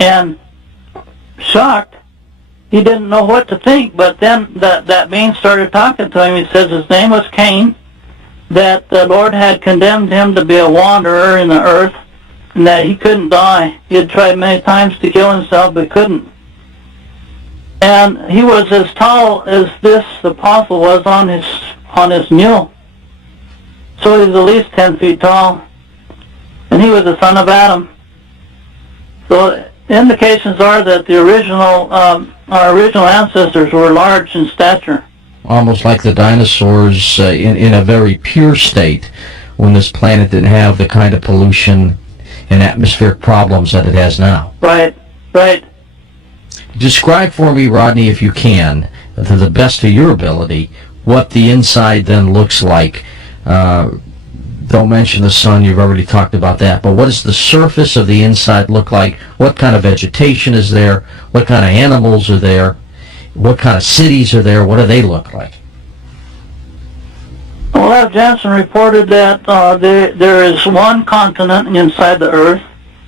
And shocked, he didn't know what to think, but then that being started talking to him. He says his name was Cain, that the Lord had condemned him to be a wanderer in the earth, and that he couldn't die. He had tried many times to kill himself, but couldn't. And he was as tall as this apostle was on his mule. So he was at least 10 feet tall. And he was the son of Adam. So indications are that the our original ancestors were large in stature. Almost like the dinosaurs in a very pure state, when this planet didn't have the kind of pollution and atmospheric problems that it has now. Right, right. Describe for me, Rodney, if you can, to the best of your ability, what the inside then looks like. Don't mention the sun, you've already talked about that, but what does the surface of the inside look like? What kind of vegetation is there? What kind of animals are there? What kind of cities are there? What do they look like? Well, Jansen reported that there is one continent inside the Earth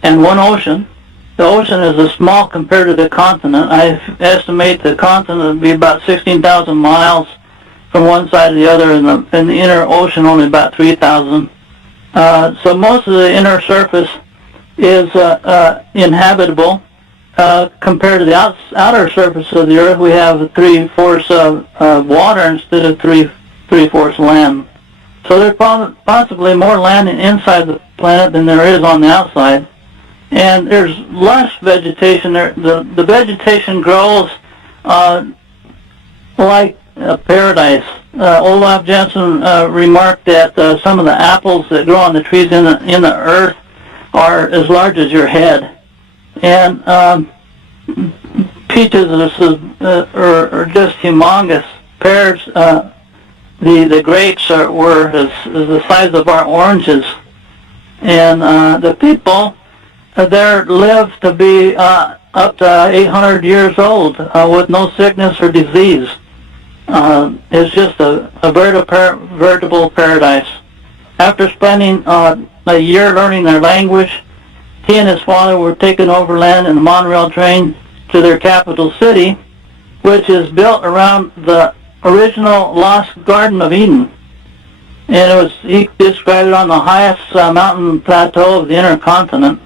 and one ocean. The ocean is a small compared to the continent. I estimate the continent to be about 16,000 miles from one side to the other, and the inner ocean only about 3,000. So most of the inner surface is inhabitable. Compared to the outer surface of the Earth, we have 3/4 of water instead of 3/4 land. So there's possibly more land inside the planet than there is on the outside. And there's less vegetation there. The vegetation grows like a paradise. Olaf Jensen remarked that some of the apples that grow on the trees in the earth are as large as your head. And peaches are just humongous. Pears, the grapes were as the size of our oranges. And the people there live to be up to 800 years old with no sickness or disease. It's just a veritable paradise. After spending a year learning their language, he and his father were taken overland in the monorail train to their capital city, which is built around the original lost Garden of Eden. And he described it on the highest mountain plateau of the inner continent,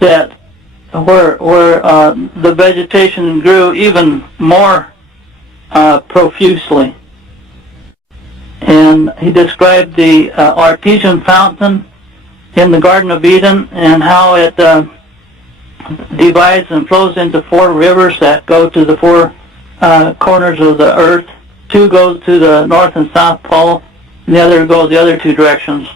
that where the vegetation grew even more profusely. And he described the artesian fountain in the Garden of Eden and how it divides and flows into 4 rivers that go to the 4 corners of the earth. 2 goes to the North and South Pole, and the other goes the other 2 directions.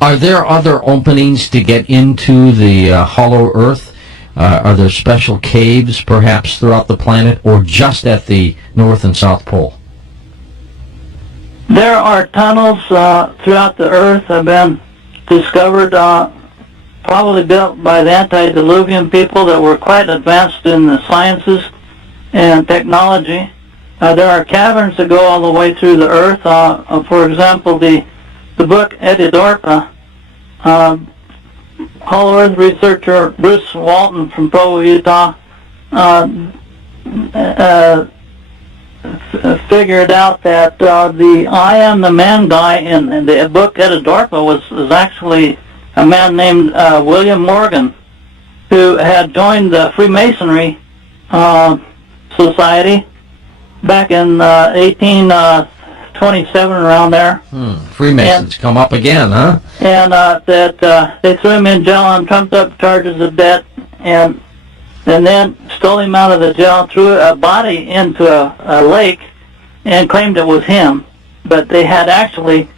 Are there other openings to get into the hollow earth? Are there special caves perhaps throughout the planet, or just at the North and South Pole? There are tunnels throughout the earth have been discovered, probably built by the antediluvian people that were quite advanced in the sciences and technology. There are caverns that go all the way through the earth. For example, the book Agartha, Hollow Earth researcher Bruce Walton from Provo, Utah, figured out that the I Am the Man guy in the book Agartha was actually a man named William Morgan, who had joined the Freemasonry Society back in 1827, around there. Freemasons come up again, huh? And that they threw him in jail on trumped-up charges of debt, and then stole him out of the jail, threw a body into a lake, and claimed it was him. But they had actually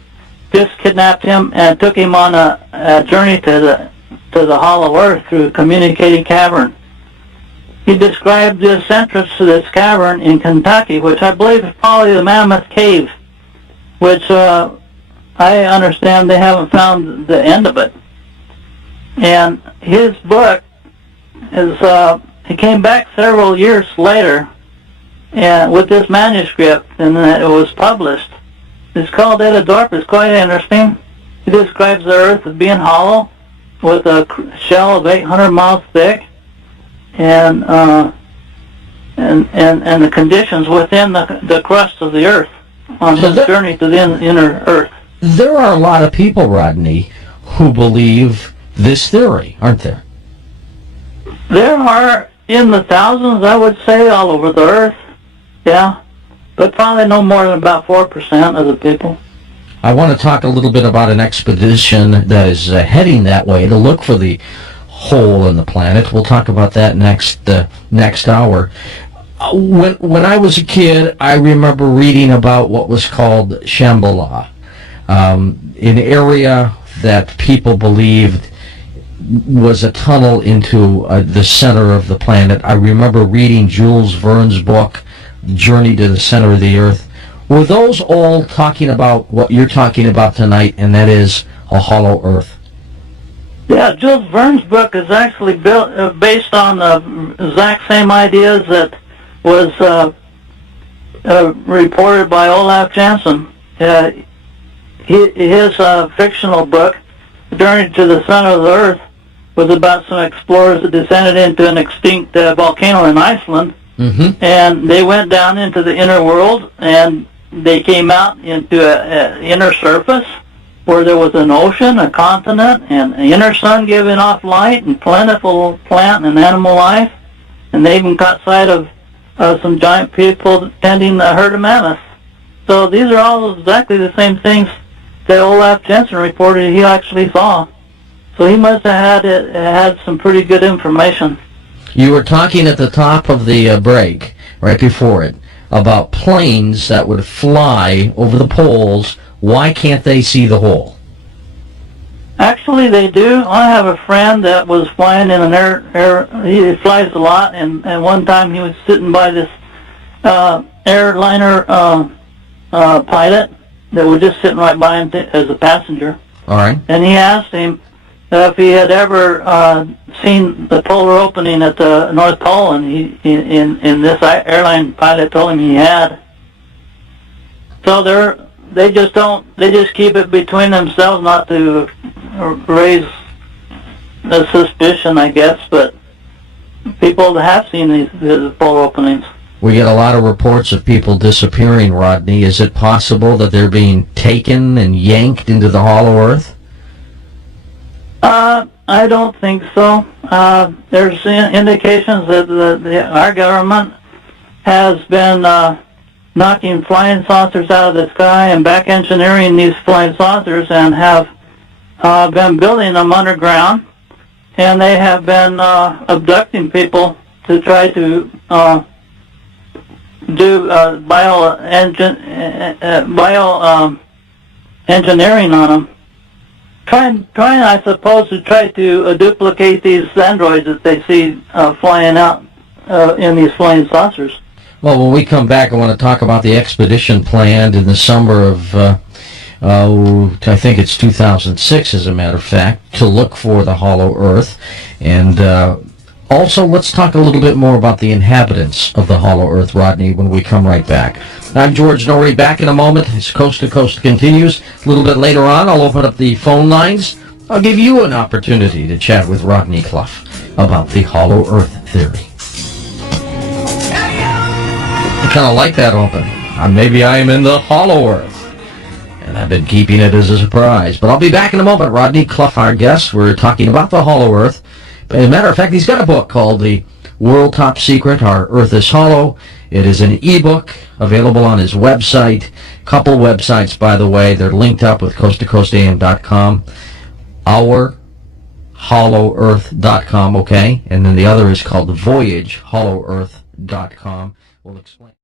just kidnapped him and took him on a journey to the hollow earth through a communicating cavern. He described this entrance to this cavern in Kentucky, which I believe is probably the Mammoth Cave, which I understand they haven't found the end of it. And his book is, he came back several years later and with this manuscript, and it was published. It's called Agartha. It's quite interesting. He describes the earth as being hollow, with a shell of 800 miles thick, and the conditions within the crust of the Earth on his journey to the inner Earth. There are a lot of people, Rodney, who believe this theory, aren't there? There are in the thousands, I would say, all over the Earth. Yeah, but probably no more than about 4% of the people. I want to talk a little bit about an expedition that is heading that way to look for the hole in the planet. We'll talk about that next hour. When I was a kid, I remember reading about what was called Shambhala, an area that people believed was a tunnel into the center of the planet. I remember reading Jules Verne's book, Journey to the Center of the Earth. Were those all talking about what you're talking about tonight, and that is a hollow Earth? Yeah, Jules Verne's book is actually based on the exact same ideas that was reported by Olaf Janssen. His fictional book, Journey to the Center of the Earth, was about some explorers that descended into an extinct volcano in Iceland, and they went down into the inner world, and they came out into an inner surface where there was an ocean, a continent, and an inner sun giving off light, and plentiful plant and animal life, and they even caught sight of some giant people tending a herd of mammoths. So these are all exactly the same things that Olaf Janssen reported he actually saw. So he must have had some pretty good information. You were talking at the top of the break, right before it, about planes that would fly over the poles. Why can't they see the hole? Actually, they do. I have a friend that was flying in an he flies a lot, and one time he was sitting by this airliner pilot that was just sitting right by him as a passenger. All right. And he asked him if he had ever seen the polar opening at the North Pole, and this airline pilot told him he had. So they just keep it between themselves, not to raise a suspicion, I guess, but people have seen the polar openings. We get a lot of reports of people disappearing, Rodney. Is it possible that they're being taken and yanked into the hollow Earth? I don't think so. There's indications that our government has been knocking flying saucers out of the sky and back engineering these flying saucers, and have been building them underground, and they have been abducting people to try to do engineering on them. Trying, I suppose, to try to duplicate these androids that they see flying out in these flying saucers. Well, when we come back, I want to talk about the expedition planned in the summer of, I think it's 2006, as a matter of fact, to look for the hollow Earth. And also, let's talk a little bit more about the inhabitants of the hollow Earth, Rodney, when we come right back. I'm George Norrie, back in a moment. As Coast to Coast continues. A little bit later on, I'll open up the phone lines. I'll give you an opportunity to chat with Rodney Clough about the hollow Earth theory. I kind of like that open. Maybe I am in the hollow Earth, and I've been keeping it as a surprise. But I'll be back in a moment. Rodney Clough, our guest. We're talking about the hollow Earth. As a matter of fact, he's got a book called The World Top Secret, Our Earth is Hollow. It is an ebook available on his website. Couple websites, by the way. They're linked up with coasttocoastam.com. OurHollowEarth.com, okay? And then the other is called VoyageHollowEarth.com. We'll explain.